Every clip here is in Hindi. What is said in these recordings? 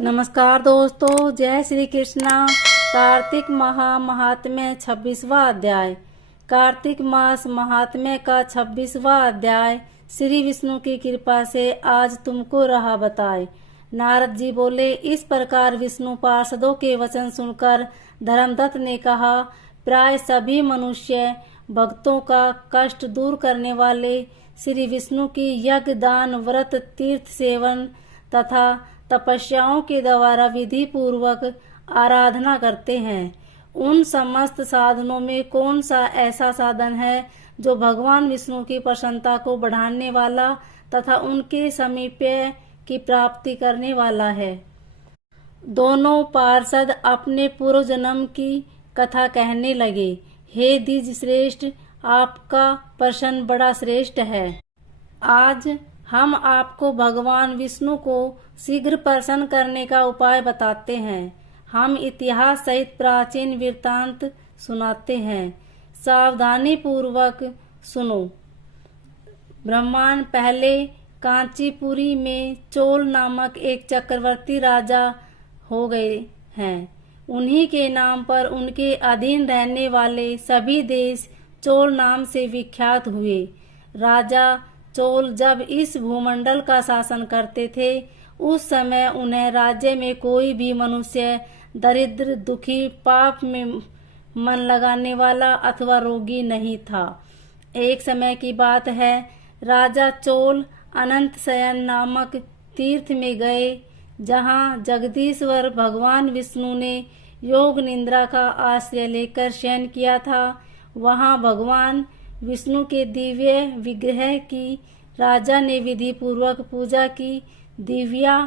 नमस्कार दोस्तों, जय श्री कृष्णा। कार्तिक महात्म्य 26वां अध्याय। कार्तिक मास महात्म्य का 26वां अध्याय श्री विष्णु की कृपा से आज तुमको रहा बताए। नारद जी बोले, इस प्रकार विष्णु पार्षदों के वचन सुनकर धर्मदत्त ने कहा, प्राय सभी मनुष्य भक्तों का कष्ट दूर करने वाले श्री विष्णु की यज्ञ, दान, व्रत, तीर्थ सेवन तथा तपस्याओं के द्वारा विधि पूर्वक आराधना करते हैं। उन समस्त साधनों में कौन सा ऐसा साधन है जो भगवान विष्णु की प्रसन्नता को बढ़ाने वाला तथा उनके समीप्य की प्राप्ति करने वाला है। दोनों पार्षद अपने पूर्व जन्म की कथा कहने लगे। हे द्विज श्रेष्ठ, आपका प्रश्न बड़ा श्रेष्ठ है। आज हम आपको भगवान विष्णु को शीघ्र प्रसन्न करने का उपाय बताते हैं। हम इतिहास सहित प्राचीन वृत्तांत सुनाते हैं, सावधानी पूर्वक सुनो। ब्रह्मांड पहले कांचीपुरी में चोल नामक एक चक्रवर्ती राजा हो गए हैं। उन्हीं के नाम पर उनके अधीन रहने वाले सभी देश चोल नाम से विख्यात हुए। राजा चोल जब इस भूमंडल का शासन करते थे, उस समय उन्हें राज्य में कोई भी मनुष्य दरिद्र, दुखी, पाप में मन लगाने वाला अथवा रोगी नहीं था। एक समय की बात है, राजा चोल अनंत शयन नामक तीर्थ में गए, जहाँ जगदीश्वर भगवान विष्णु ने योग निद्रा का आश्रय लेकर शयन किया था। वहाँ भगवान विष्णु के दिव्य विग्रह की राजा ने विधि पूर्वक पूजा की। दिव्या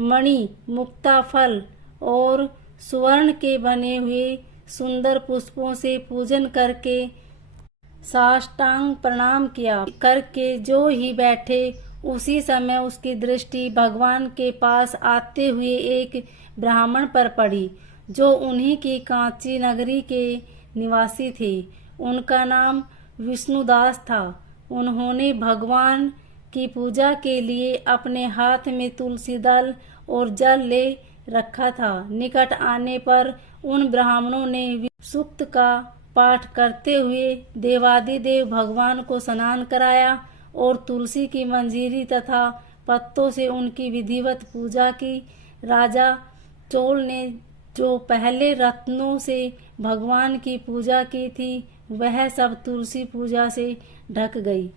मणि, मुक्ता फल और सुवर्ण के बने हुए सुंदर पुष्पों से पूजन करके साष्टांग प्रणाम किया। करके जो ही बैठे, उसी समय उसकी दृष्टि भगवान के पास आते हुए एक ब्राह्मण पर पड़ी, जो उन्हीं की कांची नगरी के निवासी थे। उनका नाम विष्णुदास था। उन्होंने भगवान की पूजा के लिए अपने हाथ में तुलसी दल और जल ले रखा था। निकट आने पर उन ब्राह्मणों ने सूक्त का पाठ करते हुए देवादिदेव भगवान को स्नान कराया और तुलसी की मंजीरी तथा पत्तों से उनकी विधिवत पूजा की। राजा चोल ने जो पहले रत्नों से भगवान की पूजा की थी, वह सब तुलसी पूजा से ढक गई।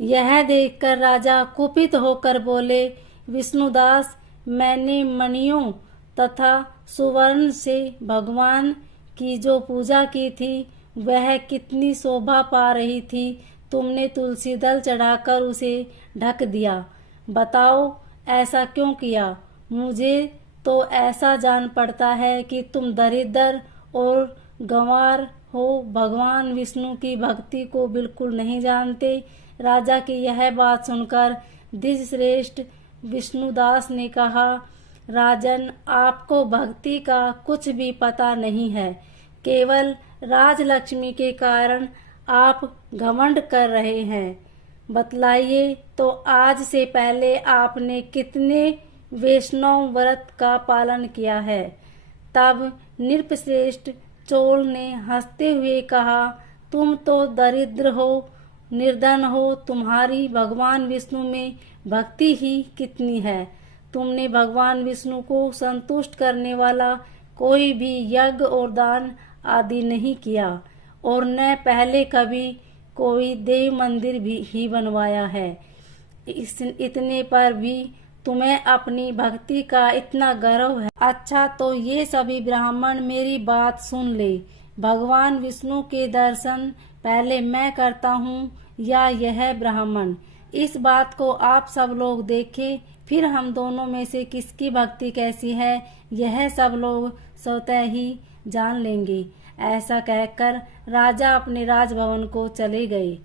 यह देखकर राजा कुपित होकर बोले, विष्णुदास, मैंने मणियों तथा सुवर्ण से भगवान की जो पूजा की थी, वह कितनी शोभा पा रही थी। तुमने तुलसी दल चढ़ाकर उसे ढक दिया। बताओ, ऐसा क्यों किया? मुझे तो ऐसा जान पड़ता है कि तुम दरिद्र और गंवार हो, भगवान विष्णु की भक्ति को बिल्कुल नहीं जानते। राजा की यह बात सुनकर द्विज श्रेष्ठ विष्णुदास ने कहा, राजन, आपको भक्ति का कुछ भी पता नहीं है। केवल राजलक्ष्मी के कारण आप घमंड कर रहे हैं। बतलाइए तो, आज से पहले आपने कितने वैष्णव व्रत का पालन किया है? तब नृपश्रेष्ठ चोल ने हंसते हुए कहा, तुम तो दरिद्र हो, निर्धन हो, तुम्हारी भगवान विष्णु में भक्ति ही कितनी है। तुमने भगवान विष्णु को संतुष्ट करने वाला कोई भी यज्ञ और दान आदि नहीं किया, और न पहले कभी कोई देव मंदिर भी ही बनवाया है। इतने पर भी तुम्हें अपनी भक्ति का इतना गर्व है। अच्छा, तो ये सभी ब्राह्मण मेरी बात सुन ले। भगवान विष्णु के दर्शन पहले मैं करता हूँ या यह ब्राह्मण? इस बात को आप सब लोग देखें, फिर हम दोनों में से किसकी भक्ति कैसी है, यह सब लोग स्वतः ही जान लेंगे। ऐसा कहकर राजा अपने राजभवन को चले गए।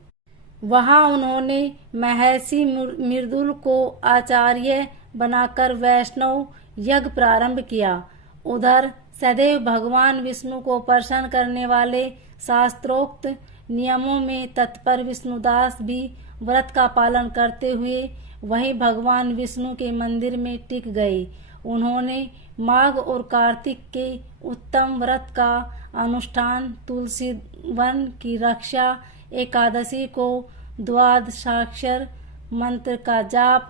वहां उन्होंने महर्षि मृदुल को आचार्य बनाकर वैष्णव यज्ञ प्रारंभ किया। उधर सदैव भगवान विष्णु को प्रसन्न करने वाले शास्त्रोक्त नियमों में तत्पर विष्णुदास भी व्रत का पालन करते हुए वहीं भगवान विष्णु के मंदिर में टिक गए उन्होंने माघ और कार्तिक के उत्तम व्रत का अनुष्ठान, तुलसी वन की रक्षा, एकादशी को द्वादशाक्षर मंत्र का जाप,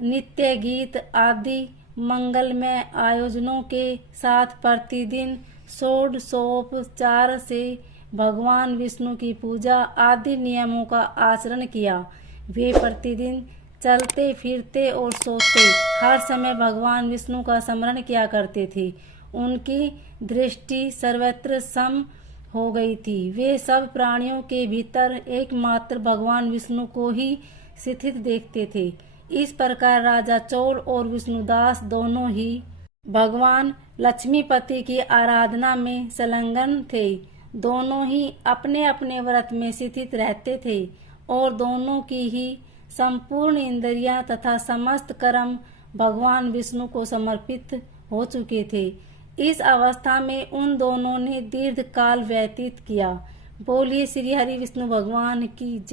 नित्य गीत आदि मंगलमय आयोजनों के साथ प्रतिदिन षोडशोपचार से भगवान विष्णु की पूजा आदि नियमों का आचरण किया। वे प्रतिदिन चलते फिरते और सोते हर समय भगवान विष्णु का स्मरण किया करते थे। उनकी दृष्टि सर्वत्र सम हो गई थी। वे सब प्राणियों के भीतर एकमात्र भगवान विष्णु को ही स्थित देखते थे। इस प्रकार राजा चोल और विष्णुदास दोनों ही भगवान लक्ष्मीपति की आराधना में संलग्न थे। दोनों ही अपने अपने व्रत में स्थित रहते थे और दोनों की ही संपूर्ण इंद्रियां तथा समस्त कर्म भगवान विष्णु को समर्पित हो चुके थे। इस अवस्था में उन दोनों ने दीर्घ काल व्यतीत किया। बोलिए श्री हरि विष्णु भगवान की जय।